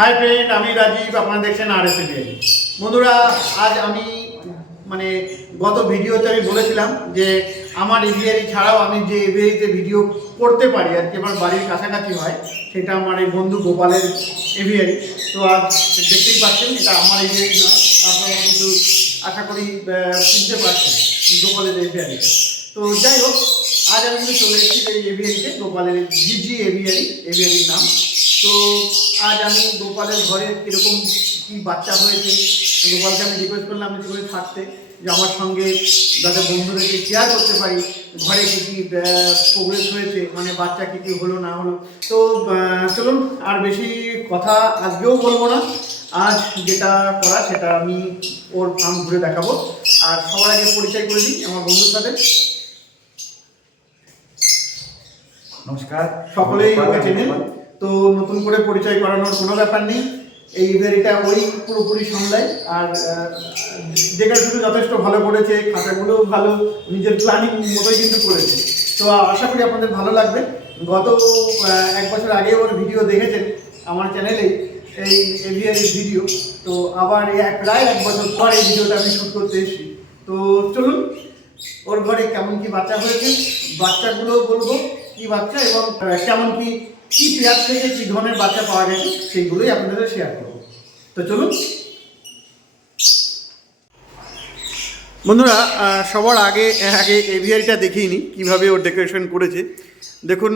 Hi friend আমি রাজীব, আপনারা দেখছেন আর এস বন্ধুরা, আজ আমি মানে গত ভিডিওতে আমি বলেছিলাম যে আমার এভিয়ারি ছাড়াও আমি যে এভিয়ারিতে ভিডিও করতে পারি, আর কি, আমার বাড়ির কাছাকাছি হয়, সেটা আমার এই বন্ধু গোপালের এভিয়ারি তো আজ দেখতেই পাচ্ছেন, এটা আমার এভিয়ারি নয় আপনারা কিন্তু আশা করি চিনতে পারছেন গোপালের এভিয়ারিটা তো যাই হোক, আজ আমি কিন্তু চলে এসেছি এই এভিয়ারিতে গোপালের জিজি এভিয়ারি এভিয়ারির নাম। তো আজ আমি গোপালের ঘরে কীরকম কী বাচ্চা হয়েছে গোপালকে আমি রিকোয়েস্ট করলাম একটু করে থাকতে যে আমার সঙ্গে যাতে বন্ধুদেরকে শেয়ার করতে পারি ঘরে কী কী প্রোগ্রেস হয়েছে মানে বাচ্চা কী কী হলো না হলো। তো চলুন আর বেশি কথা আজকেও বলব না আজ যেটা করা সেটা আমি ওর ফার্ম ঘুরে দেখাবো। আর সবার আগে পরিচয় করে দিই আমার বন্ধুর সাথে। নমস্কার। সকলেই ওকে চেনেন। তো নতুন করে পরিচয় করানোর কোনো ব্যাপার নেই। এই ইভেরিটা ওই পুরোপুরি সামলায় আর যেটা শুধু যথেষ্ট ভালো করেছে খাতাগুলোও ভালো, নিজের প্ল্যানিং মতোই কিন্তু করেছে। তো আশা করি আপনাদের ভালো লাগবে। গত এক বছর আগে ওর ভিডিও দেখেছেন আমার চ্যানেলে এই এভিয়ারের ভিডিও তো আবার এক প্রায় এক বছর পর এই ভিডিওটা আমি শ্যুট করতে এসেছি। তো চলুন, ওর ঘরে কেমন কি বাচ্চা হয়েছে, বাচ্চাগুলো বলব, কি বাচ্চা এবং কেমন কি কি পেয়ার থেকে কি ধরনের বাচ্চা পাওয়া গেছে সেইগুলোই আপনাদের শেয়ার করব। তো চলুন। বন্ধুরা সবার আগে আগে এভিআরিটা দেখিয়ে নিই কীভাবে ওর ডেকোরেশন করেছে। দেখুন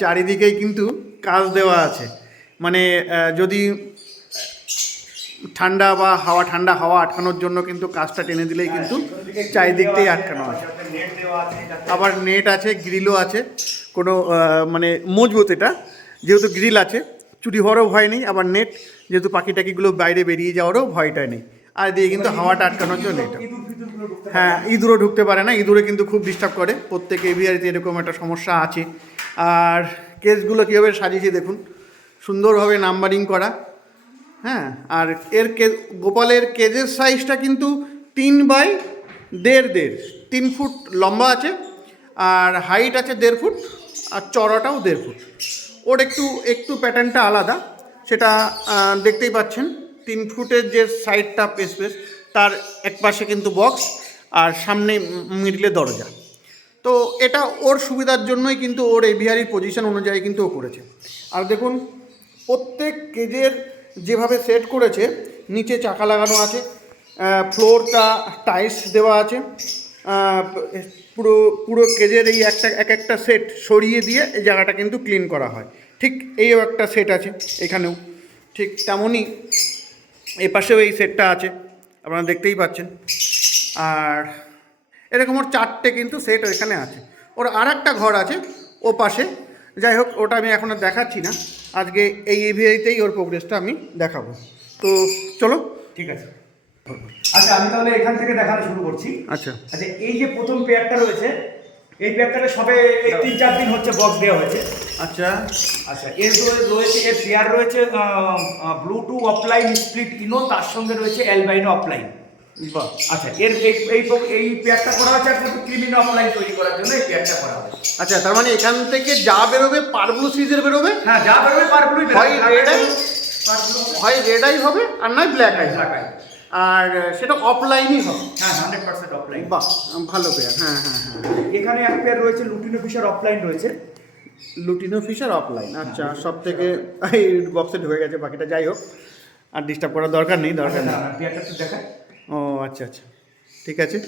চারিদিকেই কিন্তু কাজ দেওয়া আছে। মানে যদি ঠান্ডা বা হাওয়া ঠান্ডা হাওয়া আটকানোর জন্য কিন্তু কাজটা টেনে দিলেই কিন্তু চারিদিকটাই আটকানো আছে। আবার নেট আছে গ্রিলও আছে। কোনো মানে মজবুত এটা। যেহেতু গ্রিল আছে চুরি হওয়ারও ভয় নেই আবার নেট যেহেতু পাখি টাকিগুলো বাইরে বেরিয়ে যাওয়ারও ভয়টা নেই। আর দিয়ে কিন্তু হাওয়াটা আটকানোর জন্য এটা। হ্যাঁ ইঁদুরও ঢুকতে পারে না ইঁদুরে কিন্তু খুব ডিস্টার্ব করে। প্রত্যেক এভিয়ারিতে এরকম একটা সমস্যা আছে। আর কেসগুলো কীভাবে সাজিয়েছি দেখুন। সুন্দরভাবে নাম্বারিং করা। হ্যাঁ আর এর কে গোপালের কেজের সাইজটা কিন্তু তিন বাই দেড় দেড় তিন ফুট লম্বা আছে। আর হাইট আছে দেড় ফুট। আর চড়াটাও দেড় ফুট ওর একটু একটু প্যাটার্নটা আলাদা। সেটা দেখতেই পাচ্ছেন, তিন ফুটের যে সাইডটা স্পেস তার এক পাশে কিন্তু বক্স আর সামনে মিডলে দরজা। তো এটা ওর সুবিধার জন্যই কিন্তু ওর এভিয়ারির পজিশন অনুযায়ী কিন্তু ও করেছে। আর দেখুন, প্রত্যেক কেজের যেভাবে সেট করেছে, নিচে চাকা লাগানো আছে ফ্লোরটা টাইলস দেওয়া আছে পুরো পুরো কেজের এই একটা, এক একটা সেট সরিয়ে দিয়ে এই জায়গাটা কিন্তু ক্লিন করা হয়। ঠিক এইও একটা সেট আছে এখানেও। ঠিক তেমনই এই পাশেও এই সেটটা আছে, আপনারা দেখতেই পাচ্ছেন। আর এরকম ওর চারটে কিন্তু সেট এখানে আছে। ওর আর একটা ঘর আছে ও পাশে। যাই হোক, ওটা আমি এখন আর দেখাচ্ছি না। আজকে এই এভিআইতেই ওর প্রোগ্রেসটা আমি দেখাবো। তো চলো। ঠিক আছে। আচ্ছা আমি তাহলে এখান থেকে দেখানো শুরু করছি। আচ্ছা। আচ্ছা এই যে প্রথম পেয়ারটা রয়েছে এই পেয়ারটাকে সবে এই তিন চার দিন হচ্ছে বক্স দেওয়া হয়েছে। আচ্ছা। আচ্ছা এর রয়ে- রয়েছে এর পেয়ার রয়েছে ব্লুটু অফলাইন স্প্লিট ইনো তার সঙ্গে রয়েছে অ্যালবাইনো অফলাইন আচ্ছা এর এই এই পেয়ারটা করা হয়েছে একমাত্র ক্রিমিনো অফলাইন তৈরি করার জন্য এই পেয়ারটা করা হয়েছে। আচ্ছা তার মানে এখান থেকে যা বেরোবে পারব্লু সিরিজের বেরোবে? হ্যাঁ যা বেরোবে পার ব্লুই হয় red eye? হয় রেড আই হবে আর নয় ব্ল্যাক আই Black eye। আর সেটা অফলাইনই হবে। হ্যাঁ হান্ড্রেড পার্সেন্ট অফলাইন বাহ ভালো পেয়ার হ্যাঁ হ্যাঁ হ্যাঁ। এখানে এক পেয়ার রয়েছে লুটিনো ফিশার অফলাইন রয়েছে। লুটিনো ফিশার অফলাইন আচ্ছা সব থেকে এই বক্সে ঢুকে গেছে বাকিটা যাই হোক আর ডিস্টার্ব করার দরকার নেই দরকার নেই। পেয়ারটা একটু দেখায় ও আচ্ছা আচ্ছা ঠিক আছে।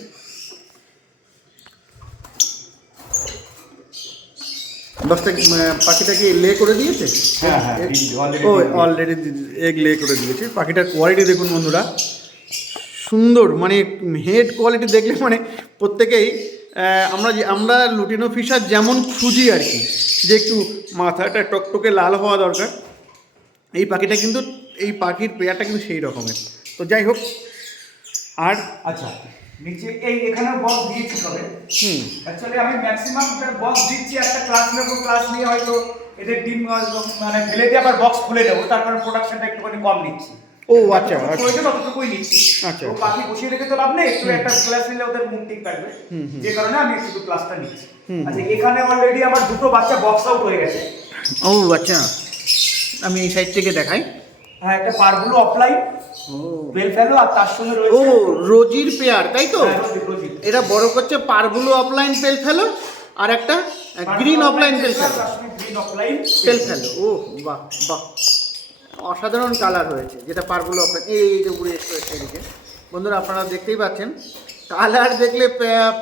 দশটা পাখিটা কি লে করে দিয়েছে? হ্যাঁ, হ্যাঁ, ও। অলরেডি এগ লে করে দিয়েছে। পাখিটার কোয়ালিটি দেখুন বন্ধুরা। সুন্দর মানে হেড কোয়ালিটি দেখলে মানে প্রত্যেকেই আমরা যে আমরা লুটিনো ফিশার যেমন খুঁজি আর কি যে একটু মাথাটা টকটকে লাল হওয়া দরকার এই পাখিটা কিন্তু এই পাখির পেয়ারটা কিন্তু সেই রকমের। তো যাই হোক আর আচ্ছা নিচে এই এখানে বক্স দিয়েছি সবে। হুম। অ্যাকচুয়ালি আমি ম্যাক্সিমাম বক্স দিচ্ছি একটা ক্লাস নেব ক্লাস নিয়ে হয়তো এদের ডিম মানে ফেলে দিয়ে আবার বক্স খুলে নেব তার কারণে প্রোডাকশনটা একটুখানি কম নিচ্ছি। ও আচ্ছা আচ্ছা। প্রয়োজন ততটুকুই নিচ্ছি? আচ্ছা, তো আচ্ছা। পাখি বসিয়ে রেখে তো লাভ নেই একটু একটা ক্লাস নিলে ওদের মুখ ঠিক থাকবে। যে কারণে আমি শুধু ক্লাসটা নিচ্ছি। আচ্ছা এখানে অলরেডি আমার দুটো বাচ্চা বক্স আউট হয়ে গেছে। ও আচ্ছা। আমি এই সাইড থেকে দেখাই। হ্যাঁ একটা পারগুলো অফলাইন আর তার সঙ্গে ও রোজির পেয়ার তাই তো? হ্যাঁ, রোজি। বড় করছে পারগুলো অফলাইন পেল ফেলো আর একটা গ্রিন অফলাইন পেল ফেলো গ্রিন অফলাইন পেল ফেলো ও বাহ বাহ। অসাধারণ কালার হয়েছে যেটা পারগুলো অফলাইন এই এই যে উড়ে এসে এদিকে। বন্ধুরা আপনারা দেখতেই পাচ্ছেন কালার দেখলে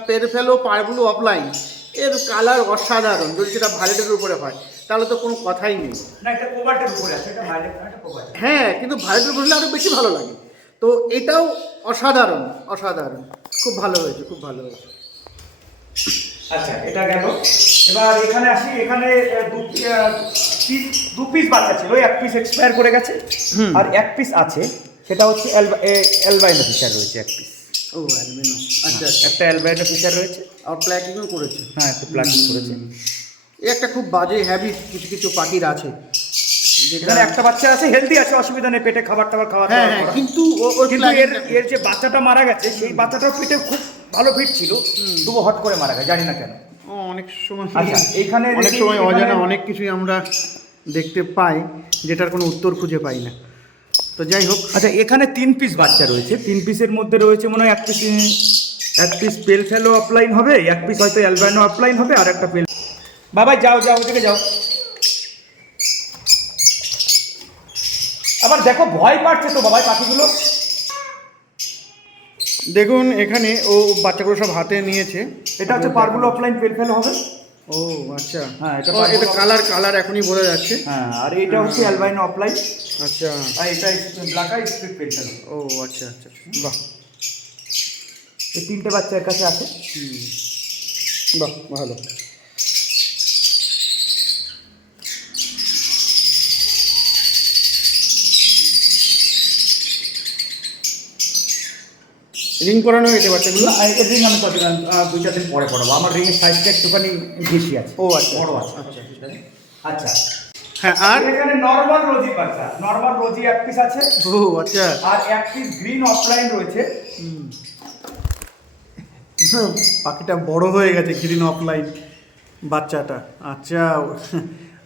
পেল ফেলো পারগুলো অফলাইন এর কালার অসাধারণ যদি সেটা ভালেটের উপরে হয় তাহলে তো কোনো কথাই নেই। উপরে হ্যাঁ কিন্তু ভারতের বসলে আরও বেশি ভালো লাগে। তো এটাও অসাধারণ অসাধারণ। খুব ভালো হয়েছে খুব ভালো হয়েছে। আচ্ছা এটা গেল। এবার এখানে আসি এখানে দু পিস দু পিস বাচ্চা ছিল এক পিস এক্সপায়ার করে গেছে। হুম। আর এক পিস আছে সেটা হচ্ছে অ্যালবাইনো ফিশার রয়েছে এক পিস ও অ্যালবেনো আচ্ছা আচ্ছা। একটা অ্যালবাইনো ফিশার রয়েছে। আর প্ল্যাকিংও করেছে। হ্যাঁ একটু প্লাস্টিক করেছে। এই একটা খুব বাজে হ্যাবিট কিছু কিছু পাখির আছে। যেটা এখানে একটা বাচ্চা আছে হেলদি আছে অসুবিধা নেই পেটে খাবার টাবার খাওয়া হ্যাঁ হ্যাঁ। কিন্তু কিন্তু এর এর যে বাচ্চাটা মারা গেছে সেই বাচ্চাটার পেটে খুব ভালো ফিট ছিল তবু হট করে মারা গেছে জানি না কেন। ও, অনেক সময় আচ্ছা, এইখানে অনেক সময় এখানে- অজানা অনেক কিছুই আমরা দেখতে পাই যেটার কোনো উত্তর খুঁজে পাই না। তো যাই হোক। আচ্ছা এখানে তিন পিস বাচ্চা রয়েছে। তিন পিসের মধ্যে রয়েছে মনে হয় এক পিস এক পিস পেল ফেলো অফলাইন হবে এক পিস হয়তো অ্যালবাইনো অফলাইন হবে আর একটা পেল বাবা যাও যাও ওদিকে যাও। আবার দেখো ভয় পাচ্ছে তো বাবাই পাখিগুলো। দেখুন এখানে ও বাচ্চাগুলো সব হাতে নিয়েছে। এটা হচ্ছে পারগুলো অফলাইন পেল ফেলো হবে। ও আচ্ছা। হ্যাঁ, এটা এটা কালার কালার এখনই বোঝা যাচ্ছে। হ্যাঁ আর এটা হচ্ছে অ্যালবাইন অফলাইন আচ্ছা। আর এটা ব্ল্যাক আই স্ট্রিপ পেল ও আচ্ছা আচ্ছা। বাহ। এই তিনটে বাচ্চার কাছে আছে। হুম। বাহ ভালো। রিং করানো হয়েছে বাচ্চাগুলো? রিং আমি কতদিন আহ, দুই চার দিন পরে পড়াবো আমার রিংয়ের সাইজটা একটুখানি বেশি আছে। ও আচ্ছা বড় আছে। আচ্ছা আচ্ছা। হ্যাঁ আর? এখানে নরমাল রোজি বাচ্চা নরমাল রোজি এক পিস আছে। ও আচ্ছা। আর এক পিস গ্রিন অফলাইন রয়েছে। হুম। পাখিটা বড় হয়ে গেছে গ্রিন অফলাইন বাচ্চাটা। আচ্ছা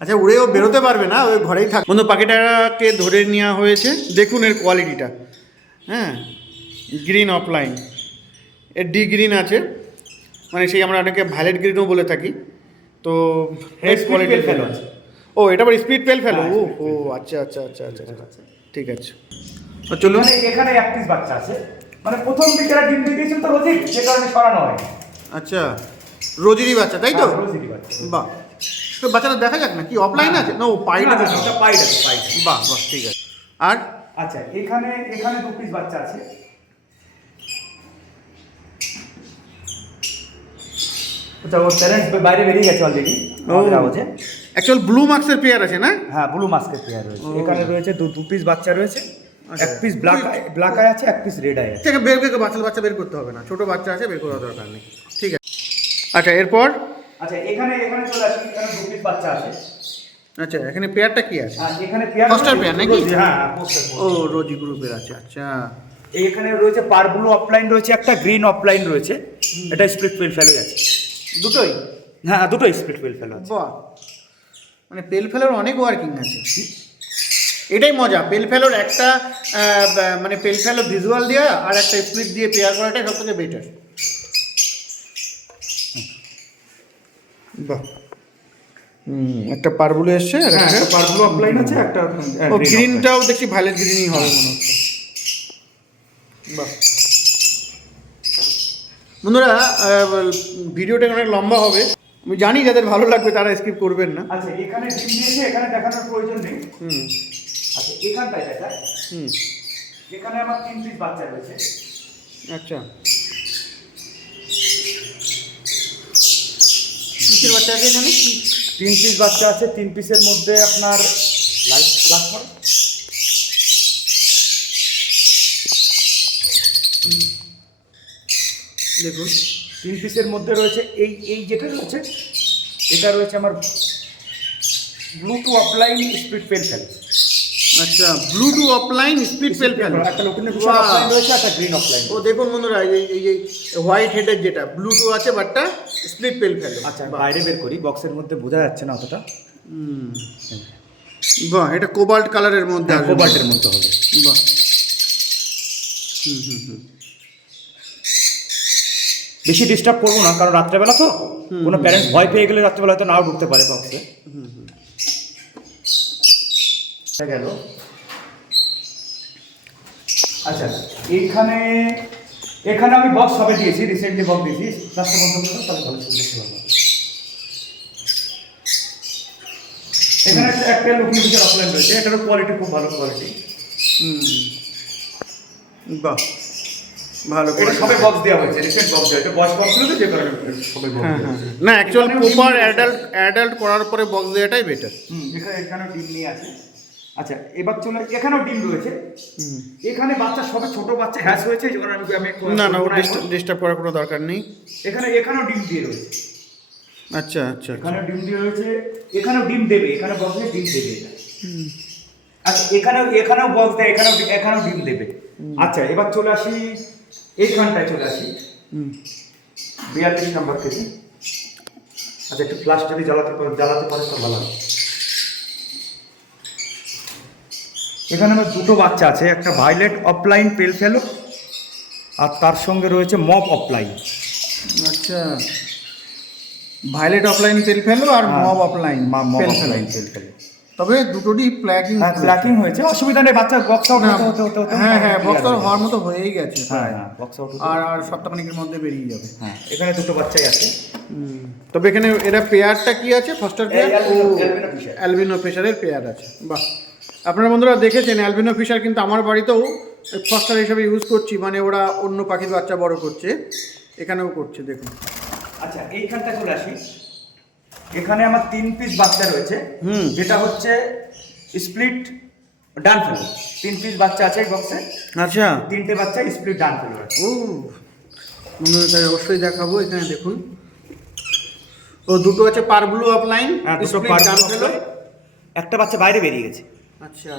আচ্ছা উড়েও বেরোতে পারবে না ওই ঘরেই থাক। বন্ধু পাখিটাকে ধরে নেওয়া হয়েছে। দেখুন এর কোয়ালিটিটা হ্যাঁ গ্রিন অফলাইন এর ডি গ্রিন আছে। মানে সেই আমরা অনেকে ভ্যালেট গ্রিনও বলে থাকি। তো হ্যাঁ, head speed quality pale fellow আছে। ও এটা আবার স্পিড পেল ফেলো? হ্যাঁ, ও ও pale আচ্ছা আচ্ছা আচ্ছা আচ্ছা আচ্ছা ঠিক আছে। চলুন। এখানে এখানে এক পিস বাচ্চা আছে। মানে প্রথম দিকে এরা ডিম দিয়েছিল তো রোজি যে কারণে সরানো হয়। আচ্ছা রোজিরই বাচ্চা তাই তো? রোজিরই বাচ্চা। বাহ। তো বাচ্চাটা দেখা যাক না কি অফলাইন আছে? না ও পাইডে না, পাইড আছে। পাইড বাহ বাহ ঠিক আছে। আর? আচ্ছা এখানে এখানে দু পিস বাচ্চা আছে। আচ্ছা ওর প্যারেন্টস বাইরে বেরিয়ে গেছে অলরেডি আওয়াজে। অ্যাকচুয়াল ব্লু মার্কসের পেয়ার আছে না? হ্যাঁ ব্লু পেয়ার রয়েছে। এখানে রয়েছে দু দু পিস বাচ্চা রয়েছে। আচ্ছা। এক পিস ব্ল্যাক ব্ল্যাক আই আছে এক পিস রেড আই আছে। বের বাচ্চা বাচ্চা বের করতে হবে না। ছোট বাচ্চা আছে বের করার দরকার নেই। ঠিক আছে। আচ্ছা এরপর? আচ্ছা এখানে এখানে চলে আসি এখানে দু পিস বাচ্চা আছে। আচ্ছা এখানে পেয়ারটা কি আছে? এখানে পেয়ার Foster pair নাকি? হ্যাঁ ও রোজি গ্রুপের আছে আচ্ছা। এখানে রয়েছে পার ব্লু অফলাইন রয়েছে একটা গ্রিন অফলাইন রয়েছে। এটা স্প্লিট পেল ফেলো আছে। দুটোই? হ্যাঁ দুটোই স্প্লিট পেল ফেলো আছে। বাহ। মানে পেল ফেলোর অনেক ওয়ার্কিং আছে। এটাই মজা পেল ফেলোর একটা মানে পেল ফেলো ভিজুয়াল দেওয়া আর একটা স্প্লিট দিয়ে পেয়ার করাটাই সব থেকে বেটার বাহ। একটা পারবুলো এসছে হ্যাঁ একটা একটা পার অফলাইন আছে একটা ও গ্রিনটাও দেখছি ভায়োলেট গ্রিনই হবে মনে হচ্ছে। বাহ। বন্ধুরা ভিডিওটা অনেক লম্বা হবে। আমি জানি যাদের ভালো লাগবে তারা স্কিপ করবেন না। আচ্ছা এখানে ডিম দিয়েছে এখানে দেখানোর প্রয়োজন নেই। হুম। আচ্ছা এখানটায় দেখা। হুম। এখানে আমার তিন পিস বাচ্চা রয়েছে। আচ্ছা। কিসের বাচ্চা আছে এখানে? তিন পিস বাচ্চা আছে তিন পিসের মধ্যে আপনার লাইট ক্লাস দেখুন তিন পিসের মধ্যে রয়েছে এই এই যেটা রয়েছে এটা রয়েছে আমার blue two opaline speed pale fallow আচ্ছা blue two opaline speed pale fallow একটা লোকের অফলাইন রয়েছে একটা গ্রিন অফলাইন ও দেখুন বন্ধুরা এই এই এই হোয়াইট হেডের যেটা ব্লু টু আছে বাটটা স্প্লিট পেল ফেল আচ্ছা বাইরে বের করি বক্সের মধ্যে বোঝা যাচ্ছে না অতটা। হুম। বাহ এটা কোবাল্ট কালারের মধ্যে কোবাল্টের মধ্যে হবে। বাহ। হুম হুম হুম। বেশি ডিস্টার্ব করব না কারণ রাত্রেবেলা তো কোনো প্যারেন্টস ভয় পেয়ে গেলে রাত্রেবেলা হয়তো নাও ঢুকতে পারে বক্সে গেল। আচ্ছা এখানে এখানে আমি বক্স সবে দিয়েছি রিসেন্টলি বক্স দিয়েছি। রাস্তা বন্ধ করব তাহলে ভালো শুনতে পারব এখানে একটা- একটা লুকিং ফিচার অফলাইন রয়েছে এটারও কোয়ালিটি খুব ভালো কোয়ালিটি হুম। বাহ। ভালো এটা সবে বক্স দেওয়া হয়েছে রিসেন্ট বক্স দেওয়া এটা বয়স বক্স ছিল তো যে কারণে সবে বক্স হ্যাঁ হ্যাঁ। না অ্যাকচুয়াল এখানেও প্রপার অ্যাডাল্ট অ্যাডাল্ট করার পরে বক্স দেওয়াটাই বেটার হুম এখানে এখানেও ডিম নিয়ে আছে। আচ্ছা এবার চলে এখানেও ডিম রয়েছে। এখানে বাচ্চা সবে ছোট বাচ্চা হ্যাস হয়েছে এই আমি আমি না ডিস্টার্ব করার কোনো দরকার নেই। এখানে এখানেও ডিম দিয়ে রয়েছে। আচ্ছা আচ্ছা এখানে ডিম দিয়ে রয়েছে। এখানেও ডিম দেবে এখানে বক্সে ডিম দেবে এটা। আচ্ছা এখানেও এখানেও বক্স দেয় এখানেও এখানেও ডিম দেবে। আচ্ছা এবার চলে আসি এইখানটায় চলে আসি। বিয়াল্লিশ নাম্বার থেকে। আচ্ছা একটু ফ্লাশ যদি জ্বালাতে জ্বালাতে পারে তো ভালো। এখানে আমার দুটো বাচ্চা আছে একটা ভাইলেট অফলাইন পেল ফেলো আর তার সঙ্গে রয়েছে মপ অফলাইন আচ্ছা ভায়োলেট অফলাইন পেল ফেলো আর। Mauve opaline mauve opaline pale fallow তবে দুটোরই প্ল্যাকিং হ্যাঁ প্ল্যাকিং হয়েছে। অসুবিধা নেই বাচ্চা বক্স আউট হতে হতে হতে হ্যাঁ হ্যাঁ বক্স হয়ে হওয়ার মতো হয়েই গেছে হ্যাঁ হ্যাঁ বক্স আউট আর আর সপ্তাহখানিকের মধ্যে বেরিয়ে যাবে। হ্যাঁ এখানে দুটো বাচ্চাই আছে। তবে এখানে এরা পেয়ারটা কি আছে? ফার্স্টার পেয়ার ও অ্যালবিনো- অ্যালবিনো ফিশারের পেয়ার আছে। বাহ। আপনারা বন্ধুরা দেখেছেন অ্যালবিনো ফিশার কিন্তু আমার বাড়িতেও ফার্স্টার হিসেবে ইউজ করছি। মানে ওরা অন্য পাখির বাচ্চা বড় করছে। এখানেও করছে দেখুন। আচ্ছা এইখানটা চলে আসি। এখানে আমার তিন পিস বাচ্চা রয়েছে। যেটা হচ্ছে স্প্লিট ডান ফেলো তিন পিস বাচ্চা আছে এই বক্সে আচ্ছা। তিনটে বাচ্চা স্প্লিট ডান ফেলো ও বন্ধুরা তাই অবশ্যই দেখাবো এখানে দেখুন। ও দুটো আছে পারব্লু অফলাইন হ্যাঁ দুটো পার একটা বাচ্চা বাইরে বেরিয়ে গেছে। আচ্ছা।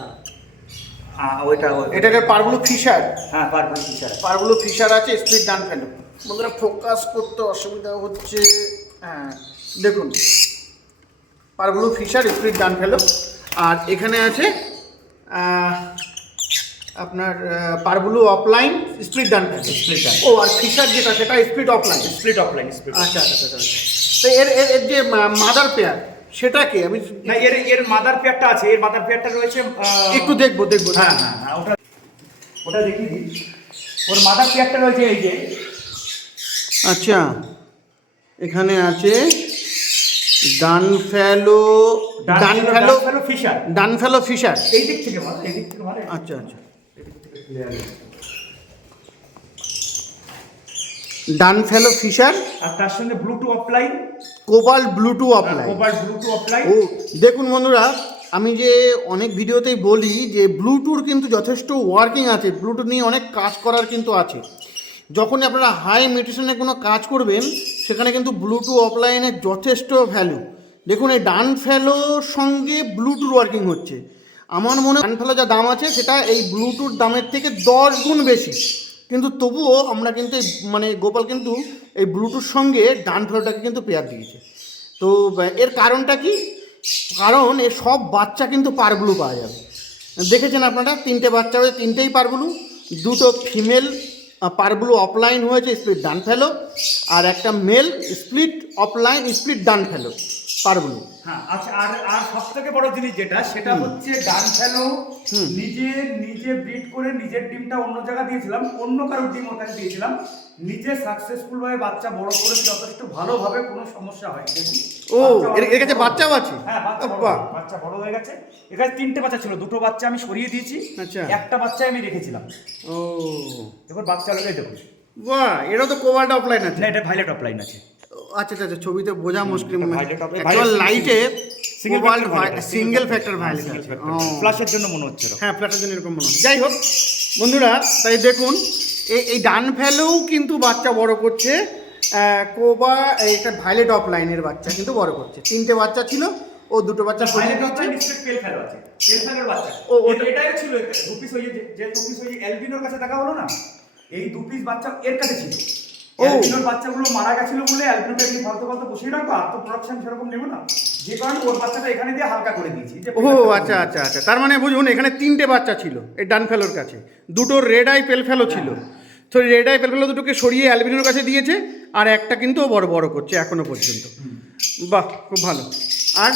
হ্যাঁ ওইটা এটাকে ফিশার হ্যাঁ পারগুলো ফিশার আছে স্পিড ডান ফেলো বন্ধুরা ফোকাস করতে অসুবিধা হচ্ছে হ্যাঁ দেখুন। পারগুলো ফিশার স্পিড ডান ফেলো আর এখানে আছে আপনার পারগুলো opaline speed dun fallow dun. ও আর ফিশার যেটা সেটা speed opaline. Split opaline split আচ্ছা আচ্ছা আচ্ছা আচ্ছা। তো এর এর যে মাদার পেয়ার সেটা কি আমি না এর এর মাদার পেয়ারটা আছে এর মাদার পেয়ারটা রয়েছে একটু দেখব দেখব। হ্যাঁ হ্যাঁ হ্যাঁ ওটা ওটা দেখিয়ে দিই। ওর মাদার পেয়ারটা রয়েছে এই যে। আচ্ছা এখানে আছে ডান ফেলো ডান ফেলো ফেলো ফিশার ডান ফেলো ফিশার এই দিক থেকে মার এই দিক থেকে মারে আচ্ছা আচ্ছা এই দিক থেকে clear আছে। ডান ফেলো ফিশার আর তার সঙ্গে Bluetooth opaline cobalt blue two opaline cobalt Bluetooth opaline ও দেখুন বন্ধুরা আমি যে অনেক ভিডিওতেই বলি যে ব্লুটুথ কিন্তু যথেষ্ট ওয়ার্কিং আছে। ব্লুটুথ নিয়ে অনেক কাজ করার কিন্তু আছে। যখনই আপনারা হাই মিউটেশনে কোনো কাজ করবেন সেখানে কিন্তু ব্লুটুথ অফলাইনের যথেষ্ট ভ্যালু দেখুন, এই ডান ফেলোর সঙ্গে ব্লুটুথ ওয়ার্কিং হচ্ছে। আমার মনে ডান ফেলো যা দাম আছে, সেটা এই ব্লুটুথ দামের থেকে দশ গুণ বেশি। কিন্তু তবুও আমরা কিন্তু মানে গোপাল কিন্তু এই ব্লুটুথ সঙ্গে ডান ফেলোটাকে কিন্তু পেয়ার দিয়েছে। তো এর কারণটা কি? কারণ এর সব বাচ্চা কিন্তু পারগুলো পাওয়া যাবে। দেখেছেন আপনারা, তিনটে বাচ্চা তিনটেই পারগুলো দুটো ফিমেল পারগুলো অফলাইন হয়েছে স্প্লিট ডান ফেলো। আর একটা male split opaline split dun fallow. পারগুলো হ্যাঁ আচ্ছা আর আর সব থেকে বড় জিনিস যেটা সেটা হচ্ছে ডান ফেলো নিজে নিজে ব্রিড করে নিজের ডিমটা অন্য জায়গা দিয়েছিলাম অন্য কারোর ডিম ওখানে দিয়েছিলাম। নিজে সাকসেসফুল ভাবে বাচ্চা বড় করে যথেষ্ট ভালোভাবে কোনো সমস্যা হয় ও এর কাছে বাচ্চাও আছে? হ্যাঁ বাচ্চা বাচ্চা বড় হয়ে গেছে। এখানে তিনটে বাচ্চা ছিল দুটো বাচ্চা আমি সরিয়ে দিয়েছি আচ্ছা। একটা বাচ্চা আমি রেখেছিলাম। ও। এবার বাচ্চা লোকে দেখুন। বাহ এটা তো কোভাল্ট অফলাইন আছে। না এটা ভাইলেট অফলাইন আছে। আচ্ছা আচ্ছা আচ্ছা ছবিতে বোঝা মুশকিল এটা অ্যাকচুয়াল লাইটে Single cobalt single factor violet. ফ্লাশের জন্য মনে হচ্ছে হ্যাঁ ফ্ল্যাটের জন্য এরকম মনে হয় যাই হোক বন্ধুরা তাই দেখুন এই এই ডান ফেলেও কিন্তু বাচ্চা বড় করছে। কোবা এই একটা ভাইলেট অফ লাইনের বাচ্চা কিন্তু বড় করছে। তিনটে বাচ্চা ছিল ও দুটো বাচ্চা ভাইলেট দিচ্ছে নিশ্চয়ই পেল ফেলো আছে। পেল ফেলোর বাচ্চা। ও, এটাই ছিল দু পিস ওই যে যে দু পিস ওই এলবিনোর কাছে দেখা হলো না? এই দু পিস বাচ্চা এর কাছে ছিল। ও। এলবিনোর বাচ্চাগুলো মারা গেছিল বলে এমনি ফালতু ফালতু বসিয়ে রাখব? আর তো প্রোডাকশন সেরকম নেব না। যে কারণে ওর বাচ্চাটা এখানে দিয়ে হালকা করে দিয়েছি। ও আচ্ছা আচ্ছা আচ্ছা। তার মানে বুঝুন এখানে তিনটে বাচ্চা ছিল এই ডান ফেলোর কাছে। দুটো রেড আই পেল ফেলো ছিল। তো রেড আই পেল ফেলো দুটোকে সরিয়ে অ্যালবিনোর কাছে দিয়েছে আর একটা কিন্তু বড় বড় করছে এখনও পর্যন্ত। বাহ খুব ভালো। আর?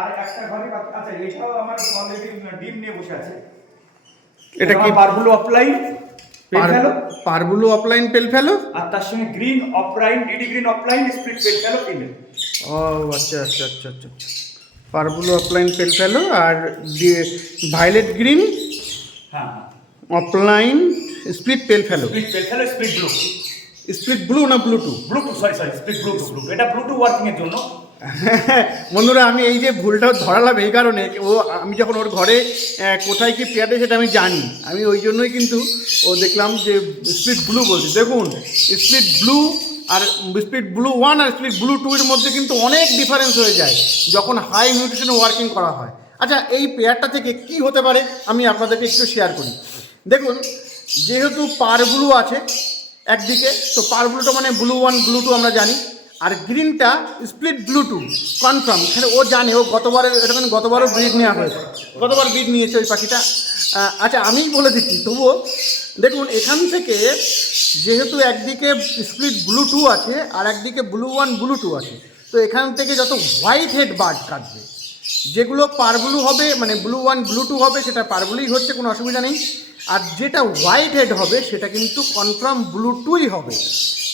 আর একটা ঘরে আচ্ছা এটাও আমার অলরেডি ডিম নিয়ে বসে আছে। এটা কি? পারগুলো অফলাইন ফেলো পারবুলো অফলাইন পেল ফেলো আর তার সঙ্গে green opaline DD green opaline split pale fallow female ও আচ্ছা আচ্ছা আচ্ছা আচ্ছা পারবুলো অফলাইন পেল ফেলো আর ভায়োলেট গ্রিন হ্যাঁ opaline split pale fallow split pale fallow split blue split blue না blue two Bluetooth sorry sorry split Bluetooth blue এটা Bluetooth working এর জন্য। বন্ধুরা, আমি এই যে ভুলটা ধরালাম এই কারণে, ও, আমি যখন ওর ঘরে কোথায় কি পেয়ারে সেটা আমি জানি। আমি ওই জন্যই কিন্তু ও দেখলাম যে স্প্লিট ব্লু বলছি। দেখুন স্প্লিট ব্লু আর স্পিড ব্লু ওয়ান আর স্পিড ব্লু টু এর মধ্যে কিন্তু অনেক ডিফারেন্স হয়ে যায়, যখন হাই নিউট্রিশনে ওয়ার্কিং করা হয়। আচ্ছা এই পেয়ারটা থেকে কি হতে পারে? আমি আপনাদেরকে একটু শেয়ার করি। দেখুন, যেহেতু পার ব্লু আছে একদিকে, তো পার ব্লুটা মানে ব্লু ওয়ান ব্লু টু আমরা জানি। আর গ্রিনটা স্প্লিট ব্লুটু কনফার্ম এখানে ও জানে, ও গতবারের, এটা মানে গতবারও ব্রিড নেওয়া হয়েছে। গতবার ব্রিড নিয়েছে ওই পাখিটা। আচ্ছা আমিই বলে দিচ্ছি, তবুও দেখুন, এখান থেকে যেহেতু একদিকে স্প্লিট ব্লু টু আছে, আর একদিকে ব্লু ওয়ান ব্লু টু আছে, তো এখান থেকে যত হোয়াইট হেড বার্ড কাটবে, যেগুলো পারব্লু হবে মানে ব্লু ওয়ান ব্লু টু হবে, সেটা পারব্লুই হচ্ছে, কোনো অসুবিধা নেই। আর যেটা হোয়াইট হেড হবে, সেটা কিন্তু কনফার্ম ব্লু টুই হবে।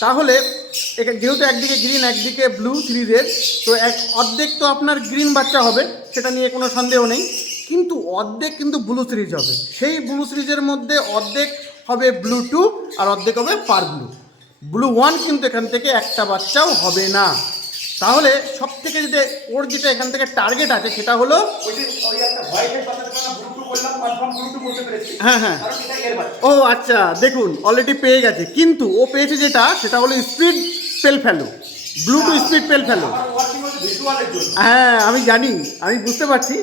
তাহলে যেহেতু একদিকে গ্রিন একদিকে ব্লু সিরিজের তো এক অর্ধেক তো আপনার গ্রিন বাচ্চা হবে, সেটা নিয়ে কোনো সন্দেহ নেই। কিন্তু অর্ধেক কিন্তু ব্লু সিরিজ হবে। সেই ব্লু সিরিজের মধ্যে অর্ধেক হবে ব্লু টু আর অর্ধেক হবে পার ব্লু ব্লু ওয়ান কিন্তু এখান থেকে একটা বাচ্চাও হবে না। তাহলে সব থেকে যেটা ওর যেটা এখান থেকে টার্গেট আছে সেটা হলো হ্যাঁ হ্যাঁ। ও আচ্ছা দেখুন অলরেডি পেয়ে গেছে। কিন্তু ও পেয়েছে যেটা সেটা হলো স্পিড পেল ফেলো ব্লু টু স্পিড পেল ফেলো হ্যাঁ আমি জানি আমি বুঝতে পারছি।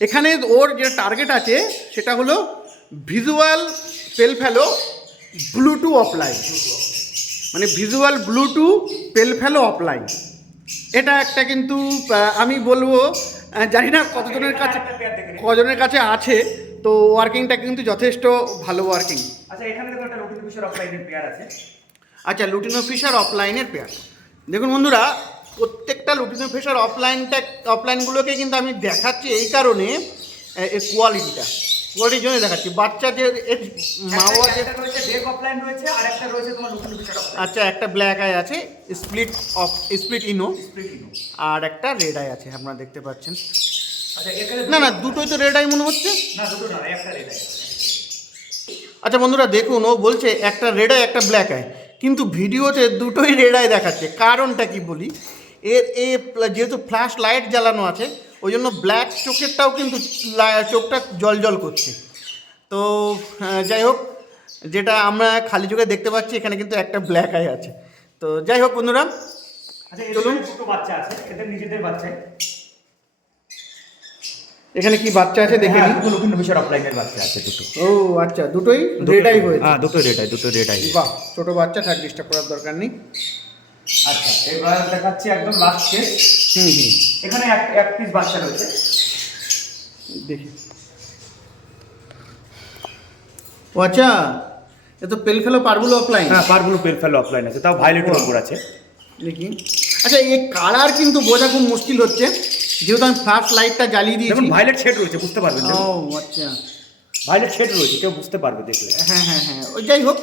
এখানে ওর যে টার্গেট আছে সেটা হলো visual pale fallow blue two opaline মানে visual blue two pale fallow opaline এটা একটা কিন্তু আমি বলব জানি না কতজনের কাছে। কজনের কাছে আছে তো ওয়ার্কিংটা কিন্তু যথেষ্ট ভালো ওয়ার্কিং আচ্ছা এখানে দেখো একটা রুটিন বিষয়ের অফলাইনের পেয়ার আছে। আচ্ছা লুটিনো ফিশার অফলাইনের পেয়ার দেখুন বন্ধুরা প্রত্যেকটা লুটিনো ফিশার অফলাইনটা অফলাইনগুলোকে কিন্তু আমি দেখাচ্ছি এই কারণে এ, কোয়ালিটিটা কোয়ালিটির জন্য দেখাচ্ছি। বাচ্চা যে এর অফলাইন আচ্ছা একটা ব্ল্যাক আই আছে স্প্লিট অফ স্প্লিট ইনো আর একটা রেড আই আছে আপনারা দেখতে পাচ্ছেন। আচ্ছা না না দুটোই তো রেড আই মনে হচ্ছে। না দুটো না একটা রেড আছে আচ্ছা বন্ধুরা দেখুন ও বলছে একটা রেড আই একটা ব্ল্যাক আই কিন্তু ভিডিওতে দুটোই রেড আই দেখাচ্ছে। কারণটা কি বলি? এর এ যেহেতু ফ্ল্যাশ লাইট জ্বালানো আছে ওই জন্য ব্ল্যাক চোখেরটাও কিন্তু চোখটা জল জল করছে। তো যাই হোক যেটা আমরা খালি চোখে দেখতে পাচ্ছি এখানে কিন্তু একটা ব্ল্যাক আই আছে। তো যাই হোক বন্ধুরা আচ্ছা চলুন। বাচ্চা আছে এদের নিজেদের বাচ্চাই। এখানে কি বাচ্চা আছে দেখে হ্যাঁ নিই। দুটো লুকিন বিষয়ের অফলাইনের বাচ্চা আছে দুটো। ও আচ্ছা দুটোই রেড আই হয়েছে। হ্যাঁ দুটো রেড আই দুটো রেড আই বাহ ছোট বাচ্চা থাক ডিস্টার্ব করার দরকার নেই। আচ্ছা এবার দেখাচ্ছি একদম লাস্ট কেস হুম হুম। এখানে এক এক পিস বাচ্চা রয়েছে। দেখি। ও আচ্ছা এ তো পেল ফেলো পারগুলো অফলাইন হ্যাঁ পারগুলো পেল ফেল অফলাইন আছে তাও ভায়োলেটের উপর আছে। দেখি। আচ্ছা এই কালার কিন্তু বোঝা খুব মুশকিল হচ্ছে যেহেতু আমি ফ্ল্যাশ লাইটটা জ্বালিয়ে দিয়েছি। যেমন ভায়োলেট শেড রয়েছে বুঝতে পারবেন ও আচ্ছা। ভায়োলেট শেড রয়েছে কেউ বুঝতে পারবে দেখলে। হ্যাঁ হ্যাঁ হ্যাঁ ওই যাই হোক।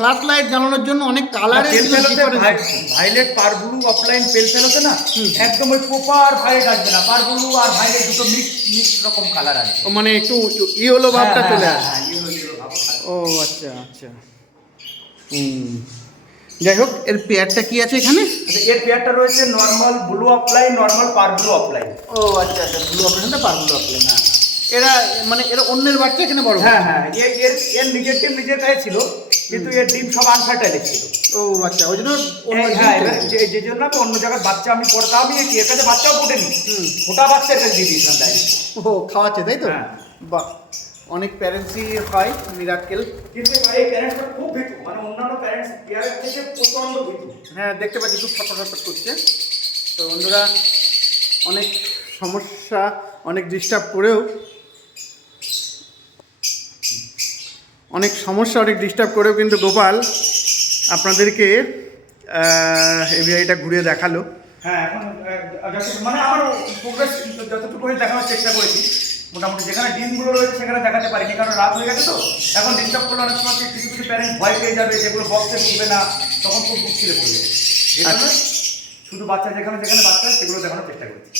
ফ্ল্যাশ লাইট জ্বালানোর জন্য অনেক কালারের pale ফেলোতে violet par blue opaline pale ফেলোতে না একদম ওই প্রপার ভাইলেট আসবে না। পার ব্লু আর ভাইলেট দুটো মিক্স মিক্স রকম কালার আসবে। মানে একটু ইয়েলো ভাবটা চলে আসে হ্যাঁ, ইয়েলো ইয়েলো ভাব ও আচ্ছা আচ্ছা। হুম। যাই হোক এর পেয়ারটা কি আছে এখানে? আচ্ছা এর পেয়ারটা রয়েছে normal blue opaline normal par blue opaline ও আচ্ছা আচ্ছা ব্লু অপারেশনটা পারগুলো অফলাইন হ্যাঁ এরা মানে এরা অন্যের বাচ্চা এখানে বড়? হ্যাঁ হ্যাঁ এর এর এর নিজের টিম নিজের কাছে ছিল। কিন্তু এর ডিম সব আনফার্টাইল ছিল। ও আচ্ছা ওই জন্য হ্যাঁ চলে যে যে জন্য আমি অন্য জায়গায় বাচ্চা আমি পড়তাম আমি কি এর কাছে বাচ্চাও ফোটেনি হুম। ওটা বাচ্চার কাছে দিয়ে দিয়েছিলাম ডাইরেক্ট ও খাওয়াচ্ছে তাই তো? হ্যাঁ। বাহ অনেক প্যারেন্টসই হয় মিরাক্কেল কিন্তু এই প্যারেন্টসটা খুব ভীতু মানে অন্যান্য প্যারেন্টস পেয়ারের থেকে প্রচণ্ড ভীতু হ্যাঁ দেখতে পাচ্ছি খুব ছটফট করছে। তো বন্ধুরা অনেক সমস্যা অনেক ডিস্টার্ব করেও অনেক সমস্যা অনেক ডিস্টার্ব করেও কিন্তু গোপাল আপনাদেরকে এভিআইটা ঘুরিয়ে দেখাল। হ্যাঁ এখন মানে আমার প্রোগ্রেস যতটুকু হয়ে দেখানোর চেষ্টা করেছি। মোটামুটি যেখানে ডিমগুলো রয়েছে সেখানে দেখাতে পারিনি কারণ রাত হয়ে গেছে তো। এখন ডিস্টার্ব করলে অনেক সময় কিছু কিছু প্যারেন্ট ভয় পেয়ে যাবে যেগুলো বক্সে ঢুকবে না তখন খুব মুশকিলে পড়ে যাবে এই জন্য শুধু বাচ্চা যেখানে যেখানে বাচ্চা সেগুলো দেখানোর চেষ্টা করেছি।